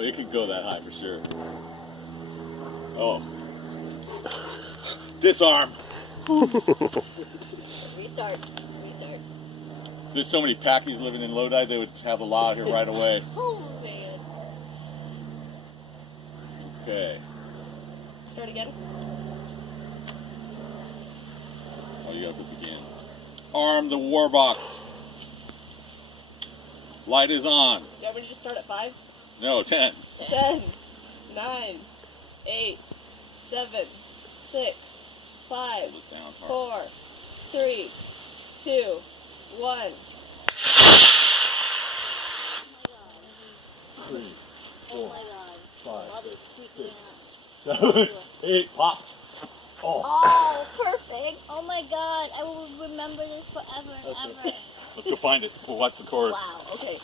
Oh, it could go that high for sure. Oh. Disarm. Restart. There's so many Packies living in Lodi, they would have a lot here right away. Oh, man. Okay. Start again. Oh, you have to begin. Arm the war box. Light is on. You want me to just start at 5? No, 10. 10, 9, 8, 7, 6, 5, Hold it down hard. 4, 3, 2, 1. 3, 4, God. 5, 6, 7, 8, pop. Oh. Oh, perfect. Oh my God. I will remember this forever and ever. Let's go find it. We'll watch the cord. Wow. Okay.